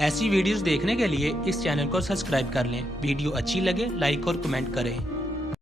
ऐसी वीडियोस देखने के लिए इस चैनल को सब्सक्राइब कर लें। वीडियो अच्छी लगे लाइक और कमेंट करें।